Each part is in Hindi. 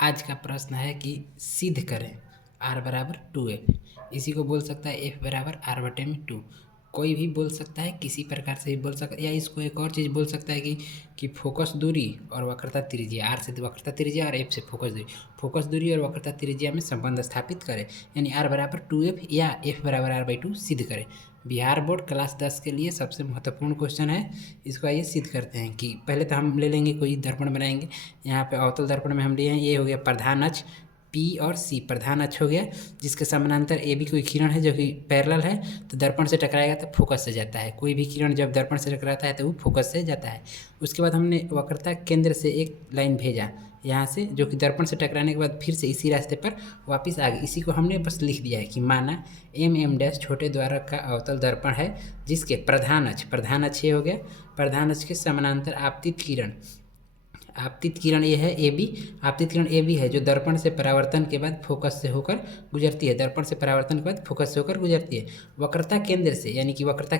आज का प्रश्न है कि सिद्ध करें r बराबर 2f। इसी को बोल सकता है f बराबर r/2। कोई भी बोल सकता है, किसी प्रकार से भी बोल सकता है, या इसको एक और चीज़ बोल सकता है कि फोकस दूरी और वक्रता त्रिज्या, r से वक्रता त्रिज्या और f से फोकस दूरी। फोकस दूरी और वक्रता त्रिज्या में संबंध स्थापित करें, यानी r बराबर 2f या f बराबर r/2 सिद्ध करें। बिहार बोर्ड क्लास 10 के लिए सबसे महत्वपूर्ण क्वेश्चन है। इसको आइए सिद्ध करते हैं कि पहले तो हम ले लेंगे, कोई दर्पण बनाएंगे। यहाँ पे अवतल दर्पण में हम लिए हैं, ये हो गया प्रधान अक्ष P और C, प्रधान अक्ष हो गया, जिसके समानांतर ए बी कोई किरण है जो कि पैरेलल है, तो दर्पण से टकराएगा तो फोकस से जाता है। कोई भी किरण जब दर्पण से टकराता है तो वो फोकस से जाता है। उसके बाद हमने वक्रता केंद्र से एक लाइन भेजा यहाँ से, जो कि दर्पण से टकराने के बाद फिर से इसी रास्ते पर वापस आ गई। इसी को हमने बस लिख दिया है कि माना MM' छोटे द्वारक का अवतल दर्पण है, जिसके प्रधान अक्ष ये हो गया, प्रधान अक्ष के समानांतर आपतित किरण ये है AB। आपतित किरण AB है जो दर्पण से परावर्तन के बाद फोकस से होकर गुजरती है, दर्पण से परावर्तन के बाद फोकस से होकर गुजरती है। वक्रता केंद्र से, यानी कि वक्रता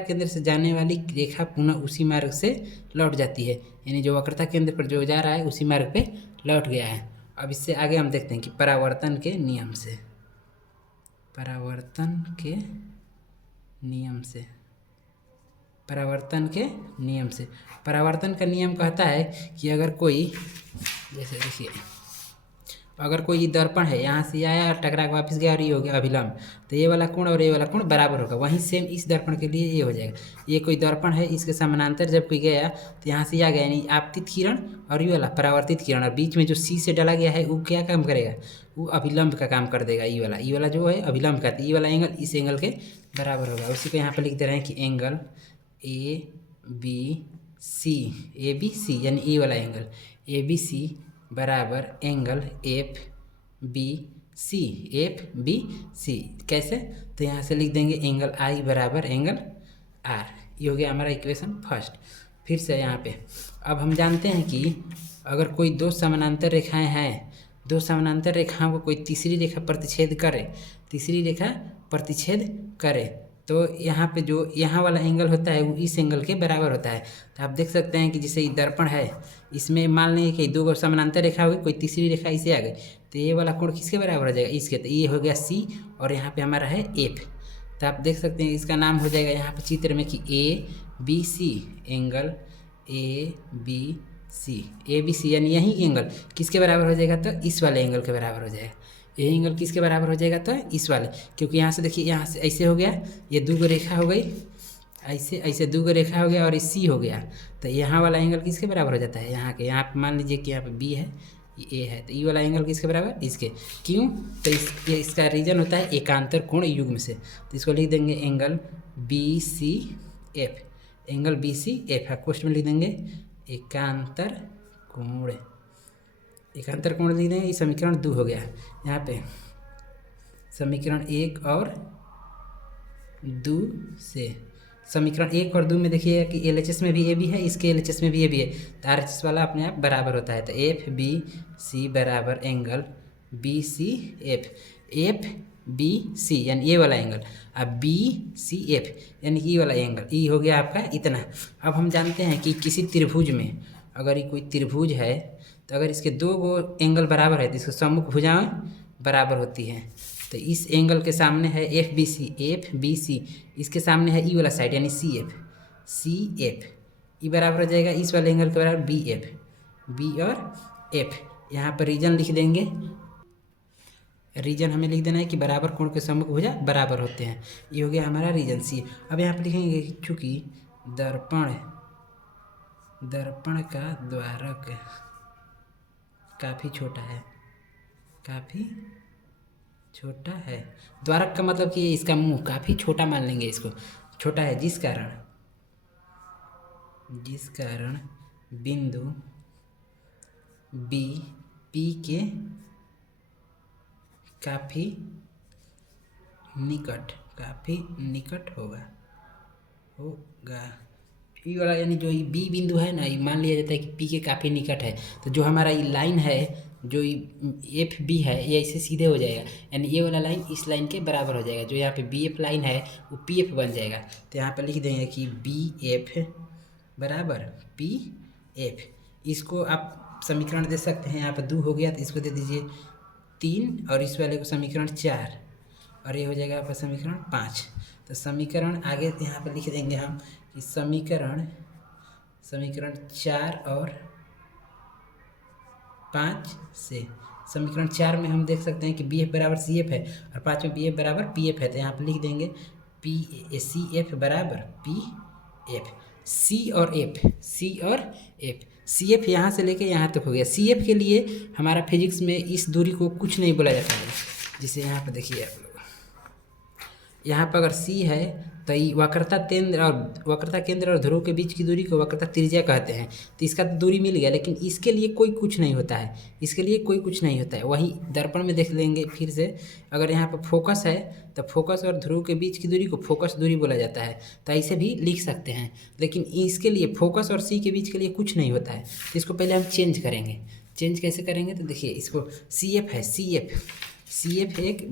केंद्र से जाने वाली रेखा पुनः उसी मार्ग से लौट जाती है, यानी जो वक्रता केंद्र पर जो जा रहा है उसी मार्ग पे लौट गया है। अब इससे आगे हम देखते हैं कि परावर्तन के नियम से परावर्तन का नियम कहता है कि अगर कोई, जैसे देखिए, अगर कोई दर्पण है, यहाँ से आया और टकरा के वापस गया और ये हो गया अभिलंब, तो ये वाला कोण और ये वाला कोण बराबर होगा। वहीं सेम इस दर्पण के लिए ये हो जाएगा। ये कोई दर्पण है, इसके समानांतर जब कोई गया तो यहाँ से आ गया, यानी आपतित किरण और ये वाला परावर्तित किरण, और बीच में जो C से डाला गया है वो क्या काम करेगा, वो अभिलंब का काम कर देगा। ये वाला जो है अभिलंब का, ये वाला एंगल इस एंगल के बराबर होगा। उसी को यहाँ पर लिख दे रहे हैं कि एंगल ABC यानी ये वाला एंगल ABC बराबर एंगल FBC। कैसे, तो यहाँ से लिख देंगे एंगल I बराबर एंगल R। ये हो गया हमारा इक्वेशन फर्स्ट। फिर से यहाँ पे अब हम जानते हैं कि अगर कोई दो समानांतर रेखाएं हैं, दो समानांतर रेखाओं को कोई तीसरी रेखा प्रतिच्छेद करे, तो यहाँ पे जो यहाँ वाला एंगल होता है वो इस एंगल के बराबर होता है। तो आप देख सकते हैं कि जैसे दर्पण है, इसमें मान लेंगे कि दो समानांतर रेखा होगी, कोई तीसरी रेखा इसे आ गई, तो ये वाला कोण किसके बराबर हो जाएगा, इसके। तो ये हो गया C और यहाँ पे हमारा है F। तो आप देख सकते हैं इसका नाम हो जाएगा यहाँ पे चित्र में कि ABC, एंगल ABC यानी यही एंगल किसके बराबर हो जाएगा, तो इस वाले एंगल के बराबर हो जाएगा। ये एंगल किसके बराबर हो जाएगा, तो इस वाले, क्योंकि यहाँ से देखिए, यहाँ से ऐसे हो गया, ये दो रेखा हो गई, ऐसे दो रेखा हो गया और इस C हो गया, तो यहाँ वाला एंगल किसके बराबर हो जाता है, यहाँ के। यहाँ पे मान लीजिए कि यहाँ पे B है, ये A है, तो ये वाला एंगल किसके बराबर, इसके। क्यों, तो इसका रीजन होता है एकांतर कोण युग्म से। तो इसको लिख देंगे एंगल BCF, एंगल BCF है, क्वेश्चन में लिख देंगे एकांतर कोण लिख देंगे। ये समीकरण 2 हो गया। यहाँ पे समीकरण 1 और 2 से, समीकरण 1 और 2 में देखिएगा कि LHS में भी AB है, इसके LHS में भी AB है, तो RHS वाला अपने आप बराबर होता है। तो FBC बराबर एंगल BCF, FBC यानी ये वाला एंगल, अब BCF यानी ये वाला एंगल, ये हो गया आपका इतना। अब हम जानते हैं कि किसी त्रिभुज में, अगर ये कोई त्रिभुज है, तो अगर इसके दो गो एंगल बराबर है तो इसको सम्मुख भुजाएं बराबर होती हैं। तो इस एंगल के सामने है FBC, इसके सामने है ई वाला साइड यानी CF, ई बराबर हो जाएगा इस वाले एंगल के बराबर BF, B और F। यहाँ पर रीजन लिख देंगे, रीजन हमें लिख देना है कि बराबर कोण के सम्मुख भुजा बराबर होते हैं। ये हो गया हमारा रीजन C। अब यहाँ पर लिखेंगे चूँकि दर्पण का द्वारक काफ़ी छोटा है, द्वारक का मतलब कि इसका मुंह काफ़ी छोटा मान लेंगे, इसको छोटा है, जिस कारण बिंदु P के काफ़ी निकट होगा। ई वाला यानी जो ये B बिंदु है ना, ये मान लिया जाता है कि P के काफ़ी निकट है। तो जो हमारा ये लाइन है, जो FB है, ये ऐसे सीधे हो जाएगा, यानी ये वाला लाइन इस लाइन के बराबर हो जाएगा। जो यहाँ पे BF लाइन है वो PF बन जाएगा। तो यहाँ पे लिख देंगे कि BF बराबर PF। इसको आप समीकरण दे सकते हैं। यहाँ पर 2 हो गया तो इसको दे दीजिए 3 और इस वाले को समीकरण 4 और ये हो जाएगा आपका समीकरण 5। तो समीकरण आगे यहाँ पर लिख देंगे हम कि समीकरण 4 और 5 से समीकरण 4 में हम देख सकते हैं कि बी एफ बराबर सी एफ है और 5 में बी एफ बराबर पी एफ है। तो यहाँ पर लिख देंगे सी एफ बराबर पी एफ। सी और एफ सी एफ यहाँ से लेके यहाँ तक हो गया। सी एफ के लिए हमारा फिजिक्स में इस दूरी को कुछ नहीं बोला जाता है। जिसे यहाँ पर देखिए आप लोग, यहाँ पर अगर सी है तो वक्रता केंद्र और ध्रुव के बीच की दूरी को वक्रता त्रिज्या कहते हैं। तो इसका तो दूरी मिल गया, लेकिन इसके लिए कोई कुछ नहीं होता है, इसके लिए कोई कुछ नहीं होता है। वहीं दर्पण में देख लेंगे फिर से, अगर यहाँ पर फोकस है तो फोकस और ध्रुव के बीच की दूरी को फोकस दूरी बोला जाता है। तो ऐसे भी लिख सकते हैं, लेकिन इसके लिए फोकस और सी के बीच के लिए कुछ नहीं होता है। तो इसको पहले हम चेंज करेंगे। चेंज कैसे करेंगे तो देखिए, इसको सी एफ है, सी एफ एक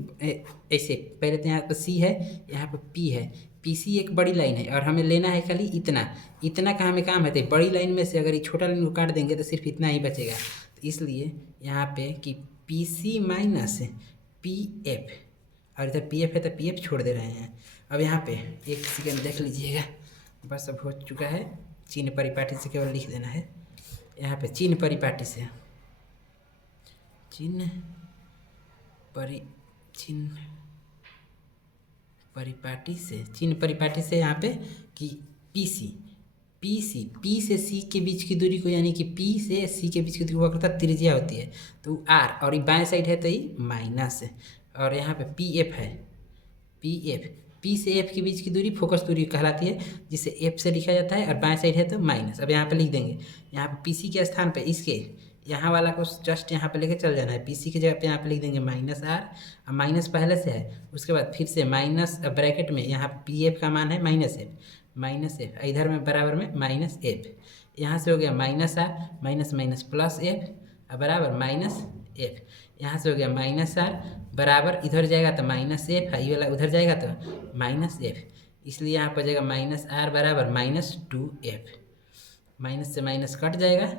ऐसे, पहले तो यहाँ पर सी है, यहाँ पर पी है, पी सी एक बड़ी लाइन है और हमें लेना है खाली इतना का हमें काम है। तो बड़ी लाइन में से अगर ये छोटा लाइन को काट देंगे तो सिर्फ इतना ही बचेगा। तो इसलिए यहाँ पे कि P C minus P F, और इधर पी एफ है तो पी एफ छोड़ दे रहे हैं। अब यहाँ पे एक सेकेंड देख लीजिएगा, बस अब हो चुका है। चिन्ह परिपाटी से केवल लिख देना है। यहाँ पे चिन्ह परिपाटी से चिन्ह परिपाटी से यहाँ पे कि पी से सी के बीच की दूरी को, यानी कि पी से सी के बीच की दूरी को वक्रता त्रिज्या होती है तो आर, और ये बाएं साइड है तो ये माइनस है। और यहाँ पे पी एफ है, पी से एफ के बीच की दूरी फोकस दूरी कहलाती है, जिसे एफ से लिखा जाता है, और बाएं साइड है तो माइनस। अब यहाँ पे लिख देंगे, यहाँ पे पी सी के स्थान पे इसके यहाँ वाला को जस्ट यहाँ पे लेके चल जाना है। पी सी की जगह पे यहाँ पे लिख देंगे माइनस आर, अब माइनस पहले से है, उसके बाद फिर से माइनस ब्रैकेट में यहाँ पी एफ का मान है माइनस एफ, इधर में बराबर में माइनस एफ, यहाँ से हो गया minus R, minus plus F बराबर माइनस एफ, यहाँ से हो गया माइनस आर बराबर, इधर जाएगा तो माइनस एफ, ये वाला उधर जाएगा तो माइनस एफ, इसलिए यहाँ पर जाएगा माइनस आर बराबर -2f। माइनस से माइनस कट जाएगा,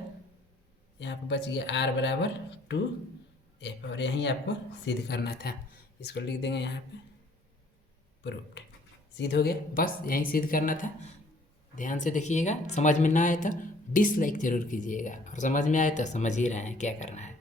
यहाँ पर बच गया आर बराबर 2f, और यहीं आपको सिद्ध करना था। इसको लिख देंगे यहाँ पे प्रूव्ड, सिद्ध हो गया। बस यहीं सिद्ध करना था। ध्यान से देखिएगा, समझ में ना आए तो डिसलाइक जरूर कीजिएगा, और समझ में आए तो समझ ही रहे हैं क्या करना है।